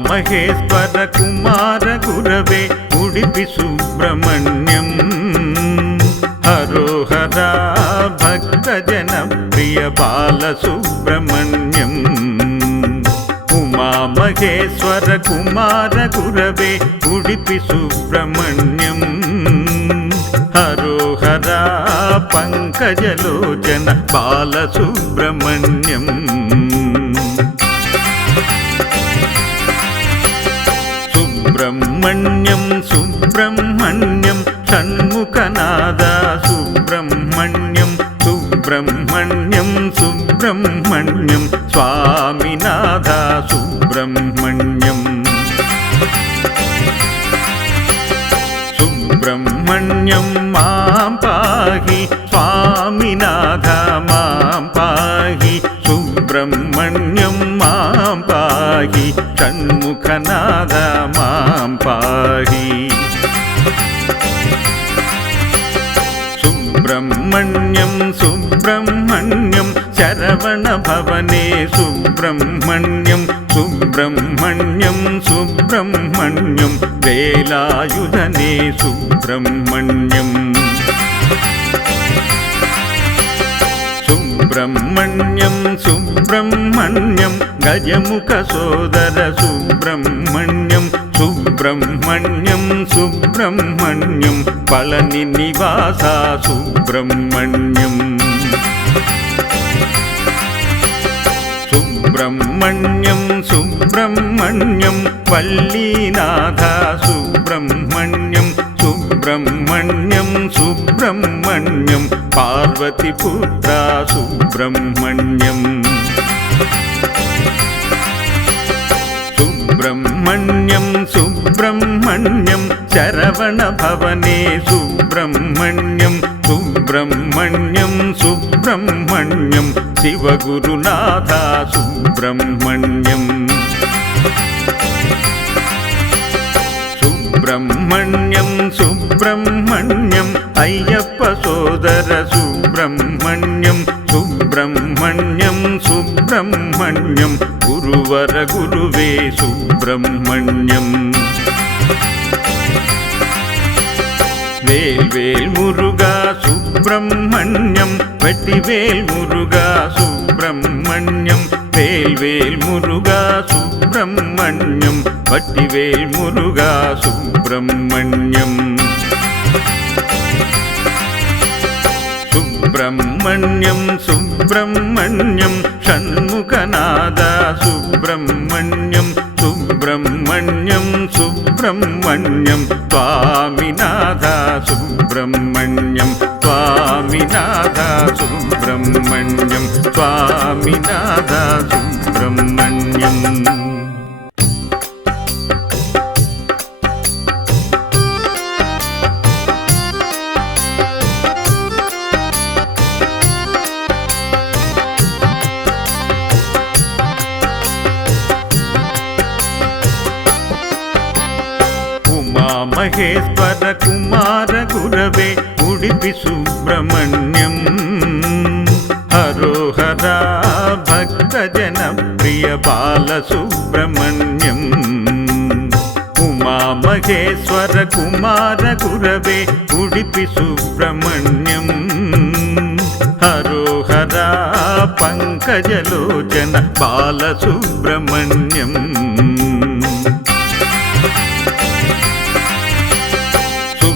ఉమామహేశ్వర కుమార గురవే ఉడిపి సుబ్రహ్మణ్యం హరోహరా భక్తజన ప్రియ బాల సుబ్రహ్మణ్యం ఉమామహేశ్వర కుమార గురవే ఉడిపి సుబ్రహ్మణ్యం హరోహరా పంకజలోచన బాల సుబ్రహ్మణ్యం సుబ్రహ్మణ్యం సుబ్రహ్మణ్యం షణ్ముఖనాద సుబ్రహ్మణ్యం సుబ్రహ్మణ్యం సుబ్రహ్మణ్యం స్వామినాథ సుబ్రహ్మణ్యం సుబ్రహ్మణ్యం మాం పాహి స్వామినాథ మాం పాహి సుబ్రహ్మణ్యం మాం పాహి షణ్ముఖనాథ మాం పాహి సుబ్రహ్మణ్యం సుబ్రహ్మణ్యం శరవణ భవనే సుబ్రహ్మణ్యం సుబ్రహ్మణ్యం సుబ్రహ్మణ్యం వేలాయుధనే సుబ్రహ్మణ్యం సుబ్రహ్మణ్యం సుబ్రహ్మణ్యం గజముఖ సోదర సుబ్రహ్మణ్యం సుబ్రహ్మణ్యం సుబ్రహ్మణ్యం పళని నివాస సుబ్రహ్మణ్యం సుబ్రహ్మణ్యం సుబ్రహ్మణ్యం వల్లీనాథ సుబ్రహ్మణ్యం సుబ్రహ్మణ్యం సుబ్రహ్మణ్యం పార్వతీపుత్ర సుబ్రహ్మణ్యం సుబ్రహ్మణ్యం సుబ్రహ్మణ్యం శరవణ భవనే సుబ్రహ్మణ్యం సుబ్రహ్మణ్యం సుబ్రహ్మణ్యం శివగురునాథ సుబ్రహ్మణ్యం సుబ్రహ్మణ్యం సుబ్రహ్మణ్యం అయ్యప్ప సోదర సుబ్రహ్మణ్యం సుబ్రహ్మణ్యం సుబ్రహ్మణ్యం గురువర గురువే సుబ్రహ్మణ్యం వేల్వేల్ మురుగా సుబ్రహ్మణ్యం వట్టివేల్ మురుగా సుబ్రహ్మణ్యం వేల్వేల్ మురుగా సుబ్రహ్మణ్యం వట్టివేల్ మురుగా సుబ్రహ్మణ్యం సుబ్రహ్మణ్యం సుబ్రహ్మణ్యం షణ్ముఖనాద సుబ్రహ్మణ్యం సుబ్రహ్మణ్యం సుబ్రహ్మణ్యం స్వామినాథ సుబ్రహ్మణ్యం స్వామినాథ సుబ్రహ్మణ్యం స్వామినాథ సుబ్రహ్మణ్యం మహేశ్వర కుమార గురవే ఉడిపి సుబ్రహ్మణ్యం హరోహరా భక్తజన ప్రియ బాల సుబ్రహ్మణ్యం ఉమామహేశ్వర కుమార గురవే ఉడిపి సుబ్రహ్మణ్యం హరోహరా పంకజలోచన బాల సుబ్రహ్మణ్యం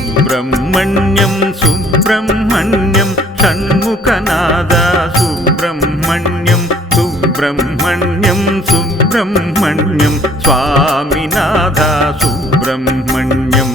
సుబ్రహ్మణ్యం సుబ్రహ్మణ్యం షణ్ముఖనాద సుబ్రహ్మణ్యం సుబ్రహ్మణ్యం సుబ్రహ్మణ్యం స్వామినాథ సుబ్రహ్మణ్యం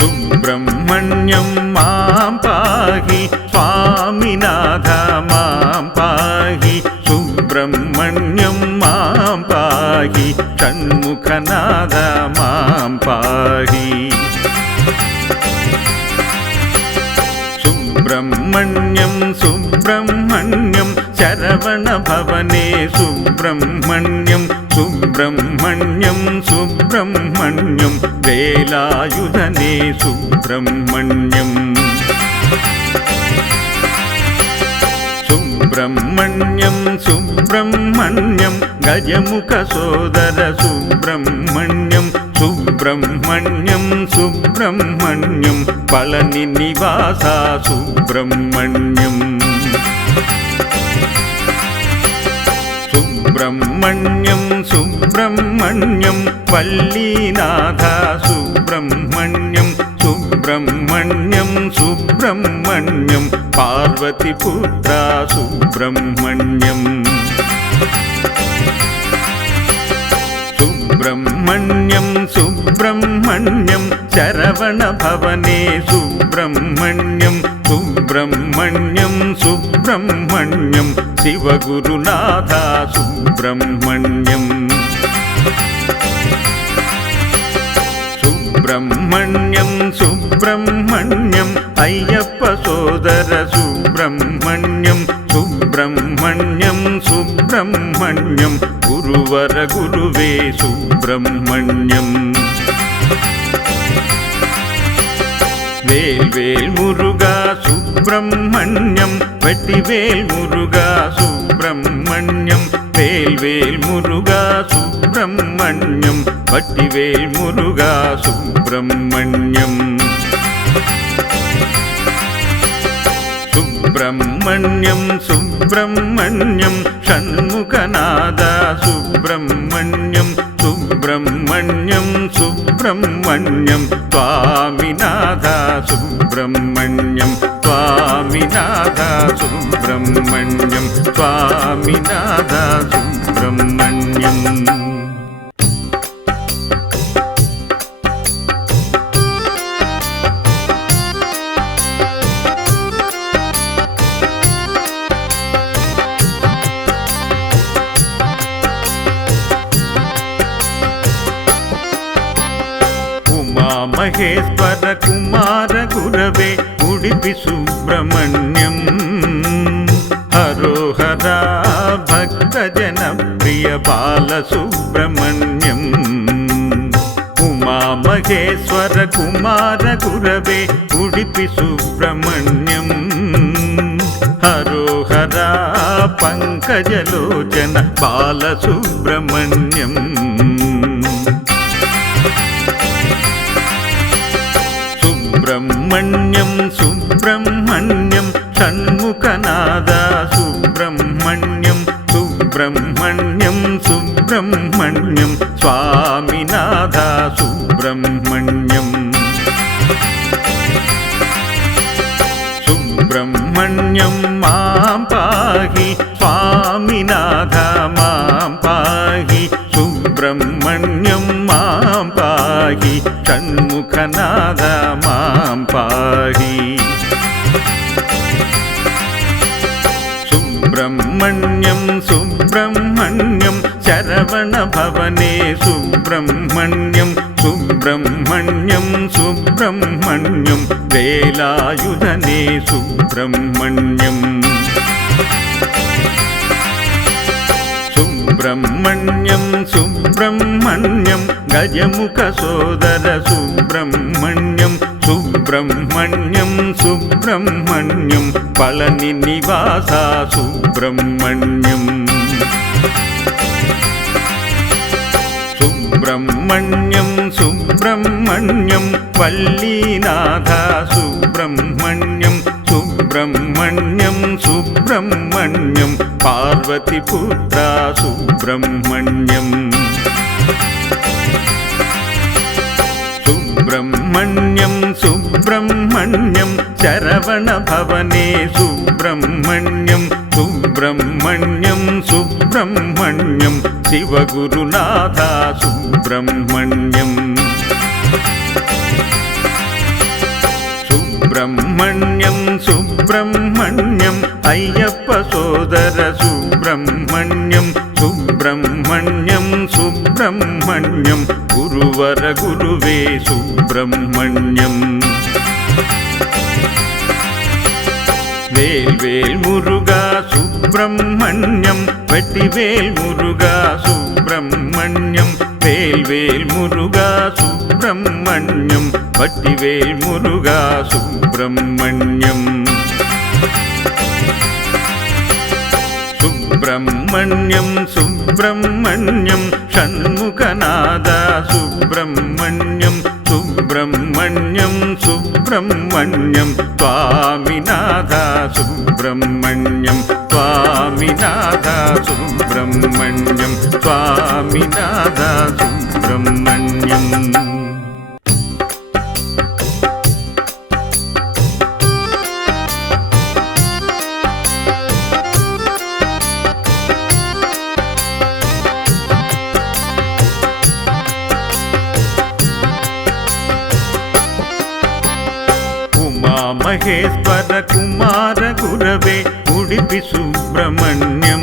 సుబ్రహ్మణ్యం మాం పాహి స్వామినాథ మాం పాహి సుబ్రహ్మణ్యం మాం పాహి షణ్ముఖనాథ మాం పాహి సుబ్రహ్మణ్యం సుబ్రహ్మణ్యం శరవణ భవనే సుబ్రహ్మణ్యం సుబ్రహ్మణ్యం సుబ్రహ్మణ్యం వేలాయుధనే సుబ్రహ్మణ్యం సుబ్రహ్మణ్యం సుబ్రహ్మణ్యం గజముఖ సోదర సుబ్రహ్మణ్యం సుబ్రహ్మణ్యం సుబ్రహ్మణ్యం పళని నివాస సుబ్రహ్మణ్యం సుబ్రహ్మణ్యం సుబ్రహ్మణ్యం వల్లీనాథ సుబ్రహ్మణ్యం సుబ్రహ్మణ్యం సుబ్రహ్మణ్యం పార్వతీపుత్ర సుబ్రహ్మణ్యం సుబ్రహ్మణ్యం సుబ్రహ్మణ్యం శరవణ భవనే సుబ్రహ్మణ్యం సుబ్రహ్మణ్యం సుబ్రహ్మణ్యం శివగురునాథ సుబ్రహ్మణ్యం సుబ్రహ్మణ్యం సుబ్రహ్మణ్యం అయ్యప్ప సోదర సుబ్రహ్మణ్యం సుబ్రహ్మణ్యం సుబ్రహ్మణ్యం గురువర గురువే సుబ్రహ్మణ్యం వేల్వేల్ మురుగా సుబ్రహ్మణ్యం వెట్టివేల్ మురుగా సుబ్రహ్మణ్యం వేల్వేల్ మురుగా సుబ్రహ్మణ్యం వట్టివేల్ మురుగా సుబ్రహ్మణ్యం సుబ్రహ్మణ్యం సుబ్రహ్మణ్యం షణ్ముఖనాద సుబ్రహ్మణ్యం సుబ్రహ్మణ్యం సుబ్రహ్మణ్యం స్వామినాథ సుబ్రహ్మణ్యం స్వామినాథ సుబ్రహ్మణ్యం స్వామినాథ సుబ్రహ్మణ్యం మహేశ్వర కుమార గురవే ఉడిపి సుబ్రహ్మణ్యం హరోహర భక్తజన ప్రియ బాల సుబ్రహ్మణ్యం ఉమా మహేశ్వర కుమార గురవే ఉడిపి సుబ్రహ్మణ్యం హరోహర పంకజలోచన బాల సుబ్రహ్మణ్యం సుబ్రహ్మణ్యం సుబ్రహ్మణ్యం షణ్ముఖనాద సుబ్రహ్మణ్యం సుబ్రహ్మణ్యం సుబ్రహ్మణ్యం స్వామినాథ సుబ్రహ్మణ్యం సుబ్రహ్మణ్యం మాం పాహి స్వామినాథ మాం పాహి సుబ్రహ్మణ్యం మాం పాహి షణ్ముఖనాథ మాం పాహి సుబ్రహ్మణ్యం సుబ్రహ్మణ్యం శరవణ భవనే సుబ్రహ్మణ్యం సుబ్రహ్మణ్యం సుబ్రహ్మణ్యం వేలాయుధనే సుబ్రహ్మణ్యం సుబ్రహ్మణ్యం సుబ్రహ్మణ్యం గజముఖ సోదర సుబ్రహ్మణ్యం సుబ్రహ్మణ్యం సుబ్రహ్మణ్యం పళని నివాస సుబ్రహ్మణ్యం సుబ్రహ్మణ్యం సుబ్రహ్మణ్యం వల్లీనాథ సుబ్రహ్మణ్యం సుబ్రహ్మణ్యం సుబ్రహ్మణ్యం పార్వతీపుత్ర సుబ్రహ్మణ్యం సుబ్రహ్మణ్యం సుబ్రహ్మణ్యం శరవణ భవనే సుబ్రహ్మణ్యం సుబ్రహ్మణ్యం సుబ్రహ్మణ్యం శివగురునాథ సుబ్రహ్మణ్యం సుబ్రహ్మణ్యం సుబ్రహ్మణ్యం అయ్యప్ప సోదర సుబ్రహ్మణ్యం సుబ్రహ్మణ్యం సుబ్రహ్మణ్యం గురువర గురువే సుబ్రహ్మణ్యం వేల్వేల్ మురుగా సుబ్రహ్మణ్యం వెట్టివేల్ మురుగా సుబ్రహ్మణ్యం వేల్వేల్ మురుగా సుబ్రహ్మణ్యం వట్టివేల్ మురుగా సుబ్రహ్మణ్యం సుబ్రహ్మణ్యం సుబ్రహ్మణ్యం షణ్ముఖనాద సుబ్రహ్మణ్యం సుబ్రహ్మణ్యం సుబ్రహ్మణ్యం స్వామినాథ సుబ్రహ్మణ్యం స్వామినాథ సుబ్రహ్మణ్యం స్వామినాథ సుబ్రహ్మణ్యం. మహేశ్వర కుమార గురవే ఉడిపి సుబ్రహ్మణ్యం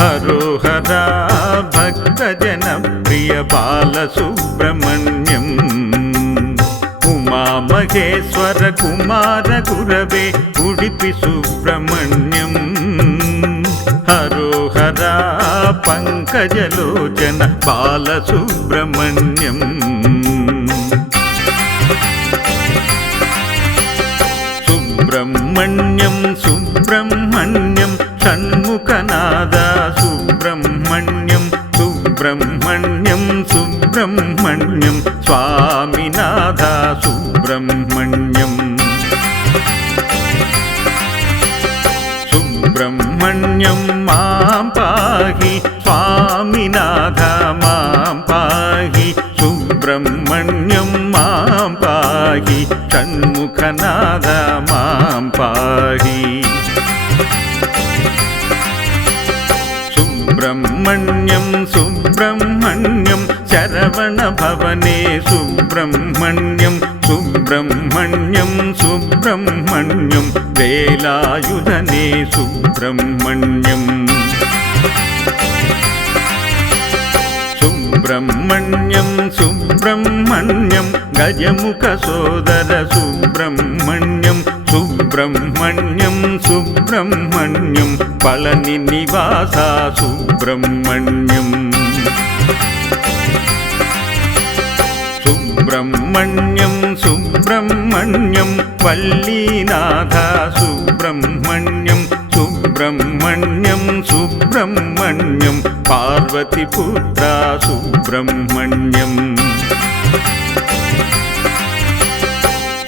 హరోహర భక్తజన ప్రియ బాల సుబ్రహ్మణ్యం. ఉమా మహేశ్వర కుమార గురవే ఉడిపి సుబ్రహ్మణ్యం హరోహర పంకజలోచన బాల సుబ్రహ్మణ్యం. సుబ్రహ్మణ్యం సుబ్రహ్మణ్యం షణ్ముఖనాద సుబ్రహ్మణ్యం సుబ్రహ్మణ్యం సుబ్రహ్మణ్యం స్వామినాథ సుబ్రహ్మణ్యం. సుబ్రహ్మణ్యం మాం పాహి స్వామినాథ మాం పాహి సుబ్రహ్మణ్యం మాం పాహి షణ్ముఖనాథ మాం పాహి. సుబ్రహ్మణ్యం సుబ్రహ్మణ్యం శరవణ భవనే సుబ్రహ్మణ్యం సుబ్రహ్మణ్యం సుబ్రహ్మణ్యం వేలాయుధనే సుబ్రహ్మణ్యం. సుబ్రహ్మణ్యం సుబ్రహ్మణ్యం గజముఖ సోదర సుబ్రహ్మణ్యం సుబ్రహ్మణ్యం సుబ్రహ్మణ్యం పళని నివాస సుబ్రహ్మణ్యం. సుబ్రహ్మణ్యం సుబ్రహ్మణ్యం వల్లీనాథ సుబ్రహ్మణ్యం సుబ్రహ్మణ్యం సుబ్రహ్మణ్యం పార్వతీపుత్ర సుబ్రహ్మణ్యం.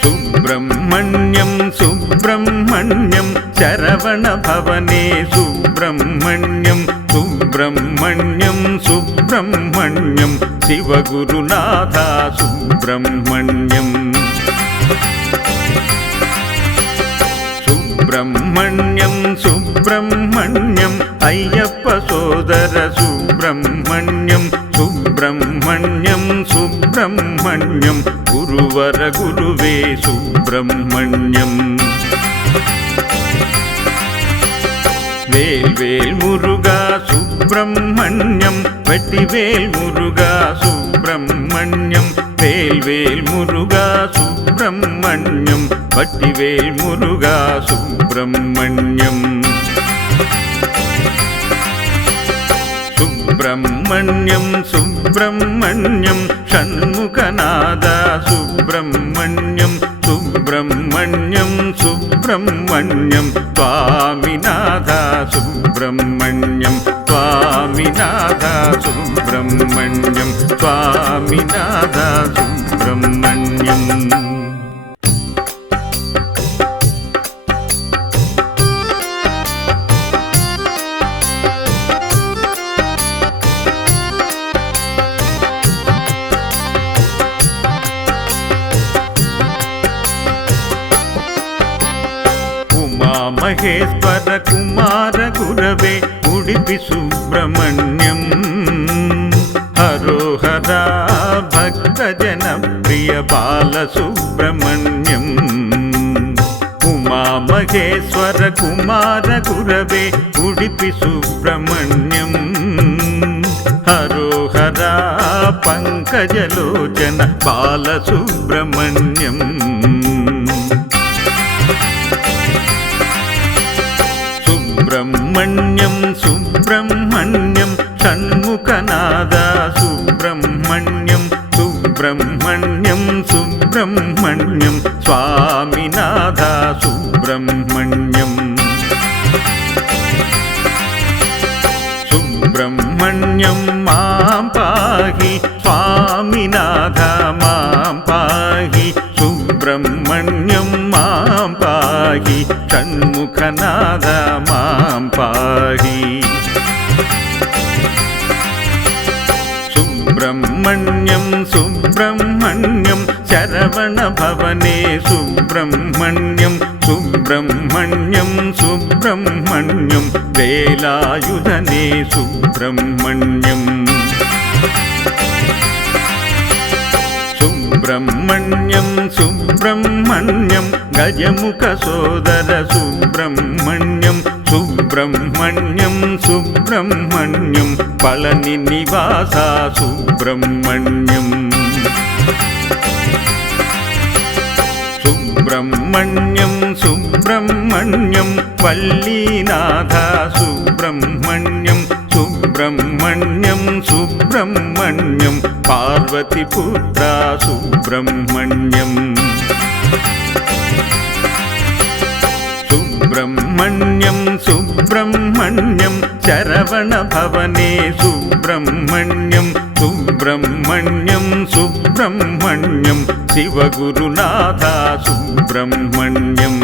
సుబ్రహ్మణ్యం సుబ్రహ్మణ్యం శరవణ భవనే సుబ్రహ్మణ్యం సుబ్రహ్మణ్యం సుబ్రహ్మణ్యం శివగురునాథ సుబ్రహ్మణ్యం. సుబ్రహ్మణ్యం సుబ్రహ్మణ్యం అయ్యప్ప సోదర సుబ్రహ్మణ్యం సుబ్రహ్మణ్యం సుబ్రహ్మణ్యం గురువర గురువే సుబ్రహ్మణ్యం. వేల్వేల్ మురుగా సుబ్రహ్మణ్యం వెట్టివేల్ మురుగా సుబ్రహ్మణ్యం వేల్వేల్ మురుగా సుబ్రహ్మణ్యం వట్టివేల్ మురుగా సుబ్రహ్మణ్యం. సుబ్రహ్మణ్యం సుబ్రహ్మణ్యం షణ్ముఖనాద సుబ్రహ్మణ్యం సుబ్రహ్మణ్యం సుబ్రహ్మణ్యం స్వామినాథ సుబ్రహ్మణ్యం స్వామినాథ సుబ్రహ్మణ్యం స్వామినాథ సుబ్రహ్మణ్యం. మహేశ్వర కుమార గురవే ఉడిపి సుబ్రహ్మణ్యం హరోహర భక్తజన ప్రియ బాల సుబ్రహ్మణ్యం. ఉమా మహేశ్వర కుమార గురవే ఉడిపి సుబ్రహ్మణ్యం హరోహర పంకజలోచన బాల సుబ్రహ్మణ్యం. సుబ్రహ్మణ్యం సుబ్రహ్మణ్యం షణ్ముఖనాద సుబ్రహ్మణ్యం సుబ్రహ్మణ్యం సుబ్రహ్మణ్యం స్వామినాథ సుబ్రహ్మణ్యం. సుబ్రహ్మణ్యం మాం పాహి స్వామినాథ మాం పాహి సుబ్రహ్మణ్యం మాం పాహి షణ్ముఖనాథ మాం పాహి సుబ్రహ్మణ్యం సుబ్రహ్మణ్యం శరవణ భవనే సుబ్రహ్మణ్యం సుబ్రహ్మణ్యం సుబ్రహ్మణ్యం వేలాయుధనే సుబ్రహ్మణ్యం సుబ్రహ్మణ్యం సుబ్రహ్మణ్యం గజముఖ సోదర సుబ్రహ్మణ్యం సుబ్రహ్మణ్యం సుబ్రహ్మణ్యం పళని నివాస సుబ్రహ్మణ్యం సుబ్రహ్మణ్యం సుబ్రహ్మణ్యం వల్లీనాథ సుబ్రహ్మణ్యం సుబ్రహ్మణ్యం సుబ్రహ్మణ్యం పార్వతీపుత్ర సుబ్రహ్మణ్యం సుబ్రహ్మణ్యం సుబ్రహ్మణ్యం శరవణ భవనే సుబ్రహ్మణ్యం సుబ్రహ్మణ్యం సుబ్రహ్మణ్యం శివగురునాథ సుబ్రహ్మణ్యం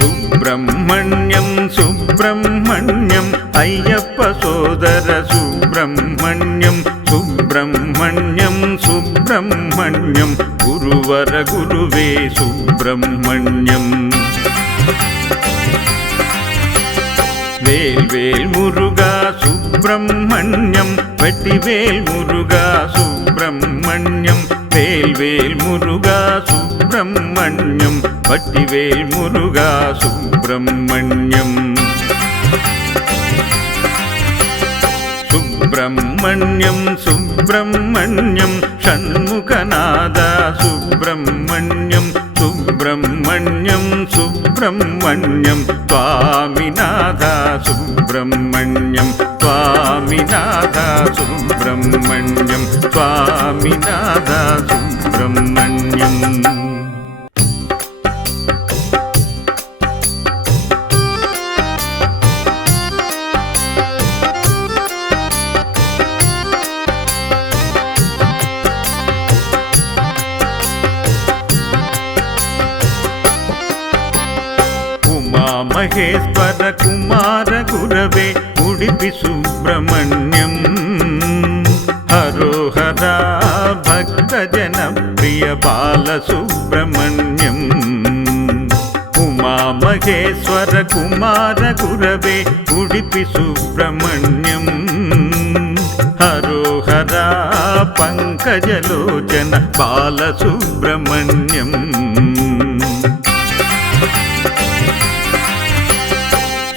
సుబ్రహ్మణ్యం సుబ్రహ్మణ్యం అయ్యప్ప సోదర సుబ్రహ్మణ్యం సుబ్రహ్మణ్యం సుబ్రహ్మణ్యం గురువర గురువే సుబ్రహ్మణ్యం వేల్వేల్ మురుగా సుబ్రహ్మణ్యం వట్టివేల్ మురుగా సుబ్రహ్మణ్యం వేల్వేల్ మురుగా సుబ్రహ్మణ్యం వట్టివేల్ మురుగా సుబ్రహ్మణ్యం సుబ్రహ్మణ్యం సుబ్రహ్మణ్యం షణ్ముఖనాద సుబ్రహ్మణ్యం సుబ్రహ్మణ్యం సుబ్రహ్మణ్యం స్వామినాథ సుబ్రహ్మణ్యం స్వామినాథ సుబ్రహ్మణ్యం స్వామినాథ సుబ్రహ్మణ్యం మహేశ్వర కుమార గురవే ఉడిపి సుబ్రహ్మణ్యం హరోహర భక్త జన ప్రియ బాల సుబ్రహ్మణ్యం ఉమా మహేశ్వర కుమార గురవే ఉడిపి సుబ్రహ్మణ్యం హరోహర పంకజలోచన బాల సుబ్రహ్మణ్యం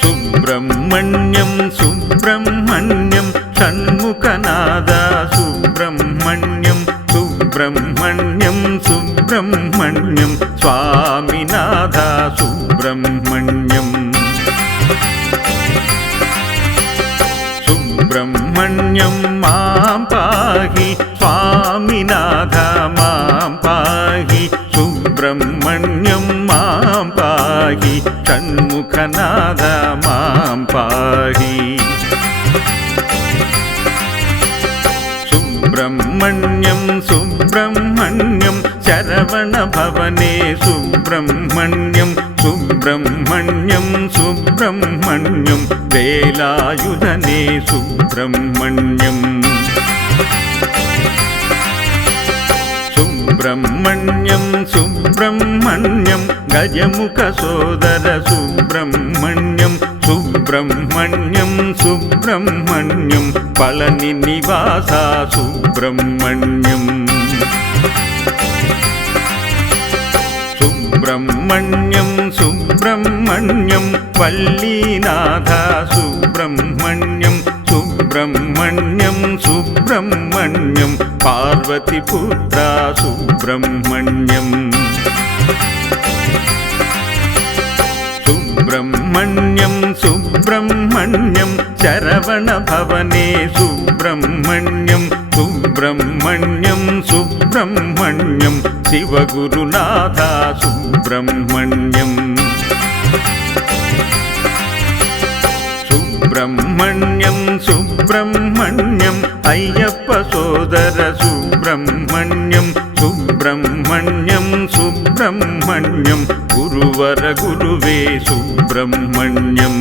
సుబ్రహ్మణ్యం సుబ్రహ్మణ్యం షణ్ముఖనాద సుబ్రహ్మణ్యం సుబ్రహ్మణ్యం సుబ్రహ్మణ్యం స్వామినాథ సుబ్రహ్మణ్యం సుబ్రహ్మణ్యం మాం పాహి స్వామినాథ మాం పాహి సుబ్రహ్మణ్యం మాం పాహి షణ్ముఖనాథ మాం పాహి సుబ్రహ్మణ్యం సుబ్రహ్మణ్యం శరవణ భవనే సుబ్రహ్మణ్యం సుబ్రహ్మణ్యం సుబ్రహ్మణ్యం వేలాయుధనే సుబ్రహ్మణ్యం సుబ్రహ్మణ్యం సుబ్రహ్మణ్యం గజముఖ సోదర సుబ్రహ్మణ్యం సుబ్రహ్మణ్యం సుబ్రహ్మణ్యం పళని నివాస సుబ్రహ్మణ్యం సుబ్రహ్మణ్యం సుబ్రహ్మణ్యం వల్లీనాథ సుబ్రహ్మణ్యం సుబ్రహ్మణ్యం సుబ్రహ్మణ్యం పార్వతీపుత్ర సుబ్రహ్మణ్యం సుబ్రహ్మణ్యం సుబ్రహ్మణ్యం శరవణ భవనే సుబ్రహ్మణ్యం సుబ్రహ్మణ్యం సుబ్రహ్మణ్యం శివగురునాథ సుబ్రహ్మణ్యం సుబ్రహ్మణ్యం సుబ్రహ్మణ్యం అయ్యప్ప సోదర సుబ్రహ్మణ్యం సుబ్రహ్మణ్యం సుబ్రహ్మణ్యం గురువర గురువే సుబ్రహ్మణ్యం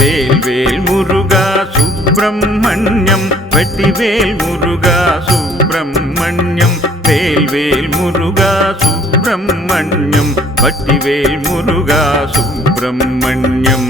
వేల్వేల్ మురుగా సుబ్రహ్మణ్యం వెట్టివేల్ మురుగా సుబ్రహ్మణ్యం వేల్వేల్ మురుగా సుబ్రహ్మణ్యం వట్టివేల్ మురుగా సుబ్రహ్మణ్యం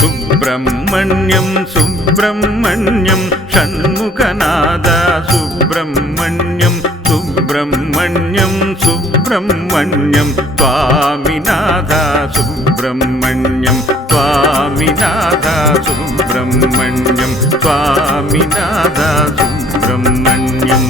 సుబ్రహ్మణ్యం సుబ్రహ్మణ్యం షణ్ముఖనాద సుబ్రహ్మణ్యం సుబ్రహ్మణ్యం సుబ్రహ్మణ్యం స్వామినాథ సుబ్రహ్మణ్యం స్వామినాథ సుబ్రహ్మణ్యం స్వామినాథ సుబ్రహ్మణ్యం